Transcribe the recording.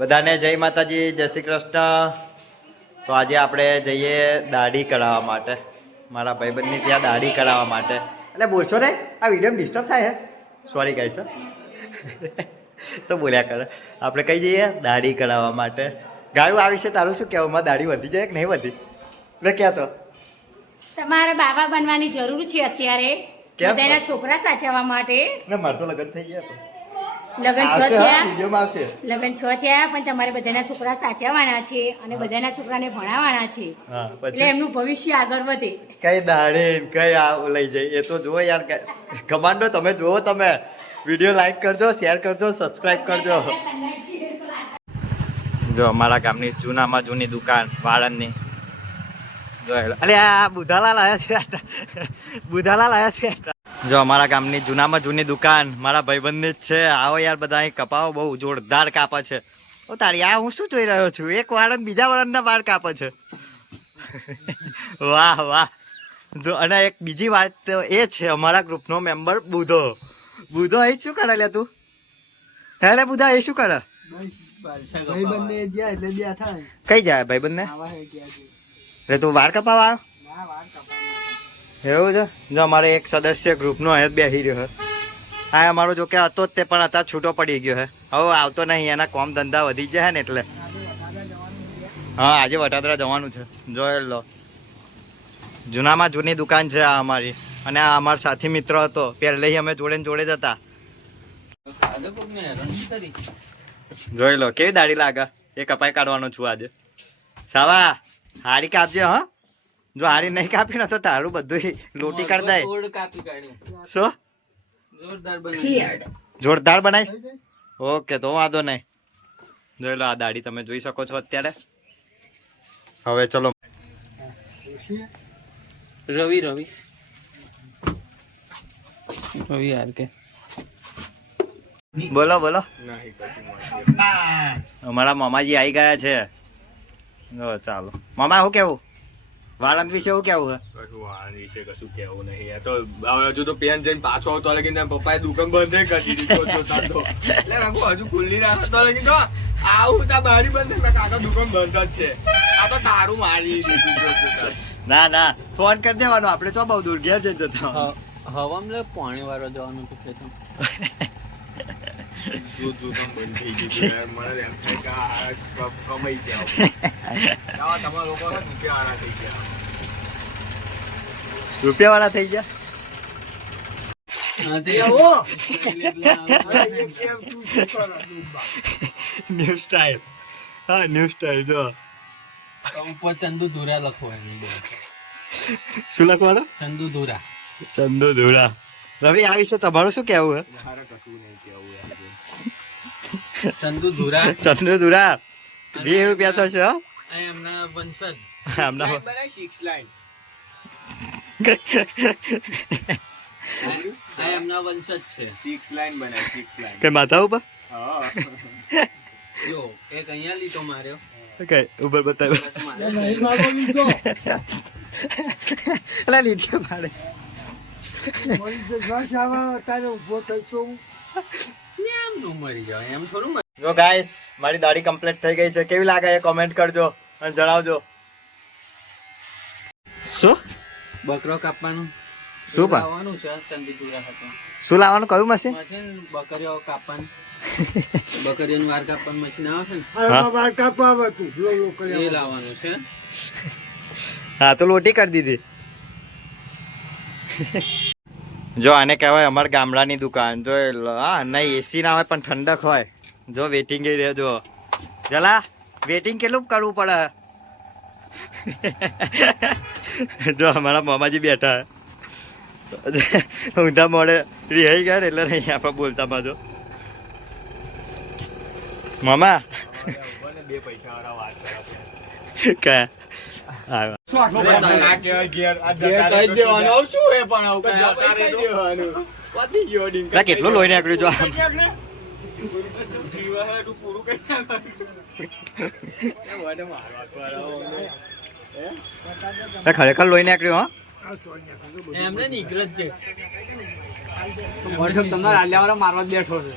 બધાને જય માતાજી, જય શ્રી કૃષ્ણ। તો આજે આપણે જઈએ દાઢી કરાવવા માટે, મારા ભાઈબંધની ત્યાં દાઢી કરાવવા માટે। એટલે બોલશો ને, આ વિડીયો ડિસ્ટર્બ થાય છે, સોરી ગાઈસ। તો બોલ્યા કરે, આપણે કઈ જઈએ દાઢી કરાવવા માટે। ગાયું આવી છે, તારું શું કહેવું? મારી દાઢી વધી જાય કે નહીં વધી? મેં ક્યાં તો તમારે બાબા બનવાની જરૂર છે અત્યારે, બધાના છોકરા સાચવવા માટે। ને મારે તો લગ્ન થઈ ગયા, લગ્ન છ થયા, વિડીયોમાં આવશે। લગ્ન છ થયા, પણ તમારે બધાના છોકરા સાચવવાના છે અને બધાના છોકરાને ભણાવવાના છે, હા, એટલે એમનું ભવિષ્ય આગળ વધે। કઈ દાઢી કઈ આ લઈ જાય એ તો જુઓ યાર। કમાન્ડો તમે જુઓ, તમે વિડીયો લાઈક કરજો, શેર કરજો, સબસ્ક્રાઇબ કરજો। જો અમારા ગામની જૂનામાં જૂની દુકાન વાળંદની, જો અરે આ બુધાલાલ આવ્યા છે, બુધાલાલ આવ્યા છે। જો અમારા ગામની જૂનામાં જૂની દુકાન મારા ભાઈબંધની જ છે। આવો યાર, બધા અહીં કપાવો, બહુ જોરદાર કાપે છે। ઓ તારી આ હું શું જોઈ રહ્યો છું? એક વાળંદ બીજા વાળંદના બાર કાપે છે। વાહ વાહ। જો અને એક બીજી વાત એ છે, અમારા ગ્રુપનો મેમ્બર બુધો, બુધો અહીં શું કરે લે તું? હે લે બુધા, એ શું કરે? કઈ જાય ભાઈબંધ ને? એટલે તું વાળ કપાવા એવું છે? જો અમારે એક સદસ્ય ગ્રુપનો હે બેસી રહ્યો છે। હા, અમારો જો કે હતો જ તે, પણ અત્યારે છૂટો પડી ગયો છે, હવે આવતો નહીં। એના કોમ ધંધા વધી જાય ને એટલે। હા, આજે વટાદરા જવાનું છે, જોઈ લો। જૂનામાં જૂની દુકાન છે આ અમારી, અને આ અમારો સાથી મિત્ર હતો, પહેલે અમે જોડે ને જોડે જ હતા। જોઈ લો કેવી દાઢી લાગે, એ કપાઈ કાઢવાનો છું આજે। સાવા હારી કાપજે હા, જો હારી નહીં કાપી ને તો તારું બધું લોટી કરી દે। શું જોરદાર બનાવીશ? ઓકે, તો વાંધો નહીં। જોઈ લો આ દાઢી તમે જોઈ શકો છો અત્યારે। હવે ચલો રવિ રવિ રવિ યાર કે બોલો બોલો। અમારા મામાજી આવી ગયા છે। ચાલો મામા, શું કેવું વાળંદ વિશે? શું કેવું હે? કશું વાળંદ વિશે કશું કેવું નહીં। એ તો હજુ તો પેન જઈને પાછો આવતો લગી પપ્પાએ દુકાન બંધ કરી દીધી, એટલે હજુ ખુલ્લી રાખતો લગી તો આવું તા મારી બંધ મેં કાકા દુકાન બંધ જ છે। આ તો તારું મારી દીધું। ના ના, ફોન કરી દેવાનો, આપણે ચો બહુ દૂર ગયા છે જતા। હવામ પાણી વાળવા જવાનું તો ખેતમ દુકાન બંધ થઈ ગયું યાર, મને એમ થાય કે આ કમાઈ ગયા તમારા લોકો રૂપિયા વાળા થઈ ગયા। રૂપિયા વાળા થઈ ગયા? ન્યૂ સ્ટાઇલ, હા ન્યૂ સ્ટાઇલ। જો ઉપર ચંદુ ધુરા લખવાનું, શું લખવાનું? ચંદુ ધુરા, ચંદુ ધુરા। રવિ આ વિશે તમારું શું કેવું હે? મારે કશું નહીં કેવું યાર। ચંદુ ધુરા, ચંદુ ધુરા 2 રૂપિયા તો છે હો। એમના વંશજ, આમના બનાય 6 લાઈન એમના વંશજ છે। 6 લાઈન બનાય 6 લાઈન કઈ માથા ઉપર? હા જો એક અહીંયા લીટો માર્યો, કઈ ઉપર બતાવ, અલા લીધો મારે જો ગાઈસ, મારી દાઢી કમ્પ્લીટ થઈ ગઈ છે। કેવી લાગે એ કમેન્ટ કરજો અને જણાવજો। શું બકરો કાપવાનું શું પણ લાવવાનું છે? ચંદુ ધુરા હતો, શું લાવવાનું? કયું મશીન? મશીન બકરીઓ કાપવાનું, બકરીઓનું વાર કાપવાનું મશીન આવે છે ને, એ લાવવાનું છે। હા, તો લોટી કરી દીધી। જો આને કહેવાય અમારા ગામડાની દુકાન। જો હા, નહીં એસી ના હોય પણ ઠંડક હોય। જો વેટિંગ એરિયા જો, જલા વેટિંગ કેટલું કરવું પડે। જો અમારા મામાજી બેઠા ઊંધા મોડે રિહાઈ ગયા એટલે નહીં આપણે બોલતા બાજુ। મામા બે પૈસા વાળા વાત કયા કેટલું લોહી નીકળ્યું? જો ખરેખર લોહી નીકળ્યું? હા, એમને નીકળે જ છે, તમારે આલ્યા વાળા મારવા બેઠો છે।